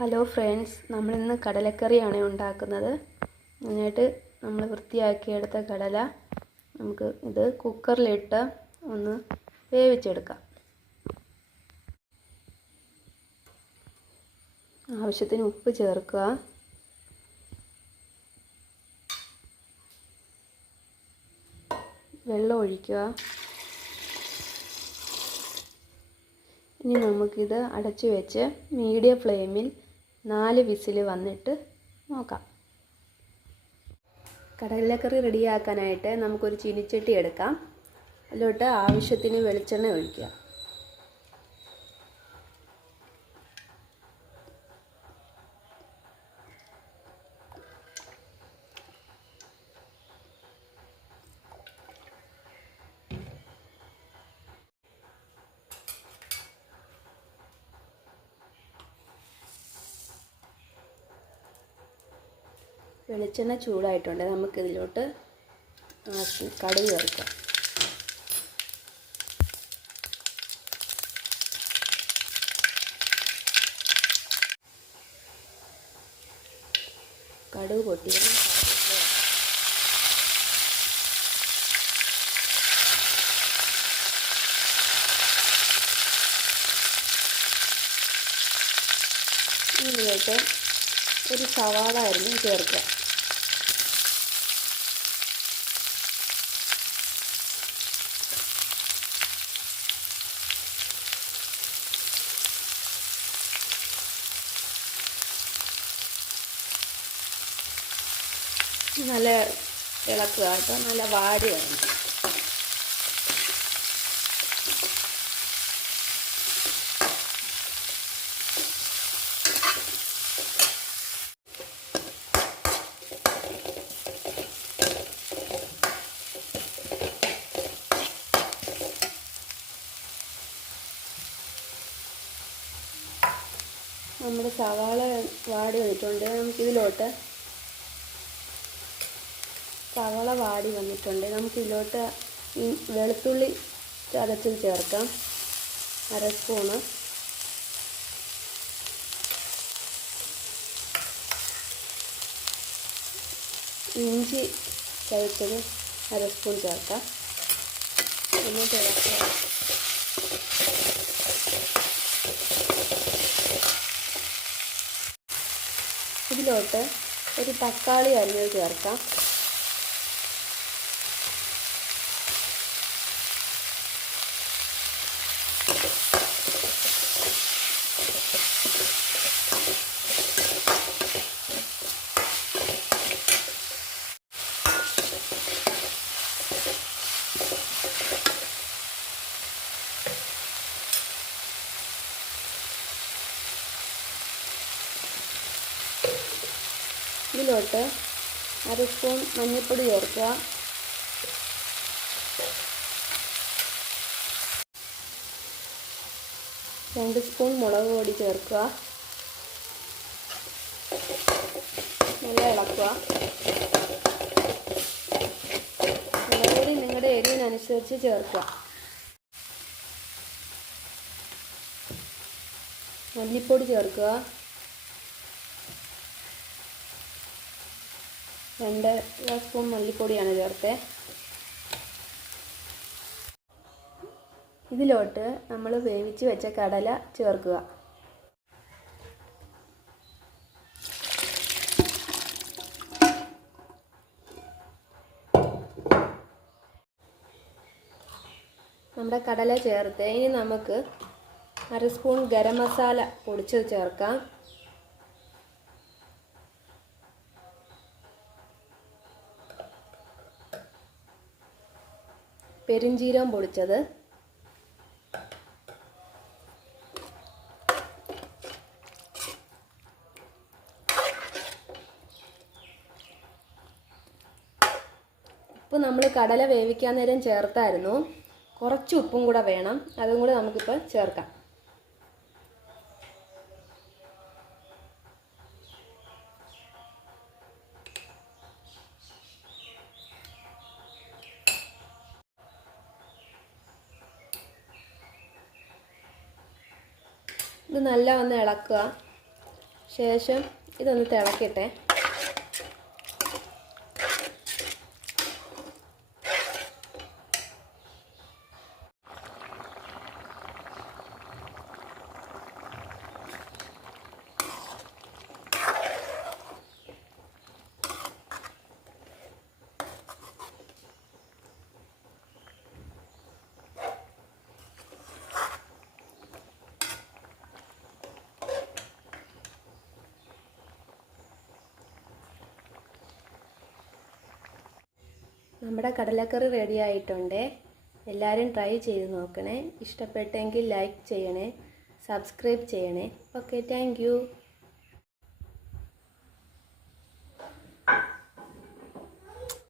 Hello friends നമ്മളിന്ന് കടലക്കറിയാണ് ഉണ്ടാക്കുന്നത്. നന്നായിട്ട് നമ്മൾ വൃത്തിയാക്കിയെടുത്ത കടല നമുക്ക് ഇത് കുക്കറിലിട്ട് ഒന്ന് വേവിച്ചെടുക്കാം. ആവശ്യത്തിന് ഉപ്പ് ചേർക്കുക. വെള്ളം ഒഴിക്കുക. ഇനി നമുക്കിത് അടച്ചു വെച്ച് മീഡിയം ഫ്ലെയിമിൽ നാല് വിസിൽ വന്നിട്ട് നോക്കാം. കടലക്കറി റെഡിയാക്കാനായിട്ട് നമുക്കൊരു ചീനിച്ചട്ടി എടുക്കാം. അതിലോട്ട് ആവശ്യത്തിന് വെളിച്ചെണ്ണ ഒഴിക്കുക. വെളിച്ചെണ്ണ ചൂടായിട്ടുണ്ട്. നമുക്കിതിലോട്ട് കടുക് ചേർക്കാം. കടുക് പൊട്ടി ഇതിലേക്ക് ഒരു സവാള ആയിരുന്നു ചേർക്കുക നല്ല ഇളക്കുക. കേട്ടോ നല്ല വാടി വരണം നമ്മുടെ സവാള വാടി വന്നിട്ടുണ്ട്. നമുക്കിതിലോട്ട് സവാള വാടി വന്നിട്ടുണ്ട്. നമുക്കിതിലോട്ട് ഈ വെളുത്തുള്ളി ചതച്ചിൽ ചേർക്കാം. അര സ്പൂണ്. ഇഞ്ചി ചതച്ചത് അര സ്പൂൺ ചേർക്കാം. പിന്നെ ചേർക്കാം ഇതിലോട്ട് ഒരു തക്കാളി അരിഞ്ഞത് ചേർക്കാം. ഇതിലോട്ട് അര സ്പൂൺ മഞ്ഞൾപ്പൊടി ചേർക്കുക. രണ്ട് സ്പൂൺ മുളക് പൊടി ചേർക്കുക. നല്ല ഇളക്കുക. മുളക് പൊടി നിങ്ങളുടെ എരിവിനനുസരിച്ച് ചേർക്കുക. മല്ലിപ്പൊടി ചേർക്കുക. രണ്ട് സ്പൂൺ മല്ലിപ്പൊടിയാണ് ചേർത്തത് ഇതിലോട്ട് നമ്മൾ വേവിച്ച് വെച്ച കടല ചേർക്കുക. നമ്മുടെ കടല ചേർത്ത്. ഇനി നമുക്ക് അര സ്പൂൺ ഗരം മസാല പൊടിച്ചത് ചേർക്കാം. പെരിഞ്ചീരകം പൊടിച്ചത് ഉപ്പ് നമ്മൾ കടല വേവിക്കാൻ നേരം ചേർത്തായിരുന്നു. കുറച്ച് ഉപ്പും കൂടെ വേണം. അതും കൂടെ നമുക്കിപ്പോൾ ചേർക്കാം. ഇത് നല്ല ഒന്ന് ഇളക്കുക. ശേഷം ഇതൊന്ന് തിളക്കട്ടെ. നമ്മുടെ കടലക്കറി റെഡി ആയിട്ടുണ്ട്. എല്ലാവരും ട്രൈ ചെയ്ത് നോക്കണേ. ഇഷ്ടപ്പെട്ടെങ്കിൽ ലൈക്ക് ചെയ്യണേ. സബ്സ്ക്രൈബ് ചെയ്യണേ. Okay thank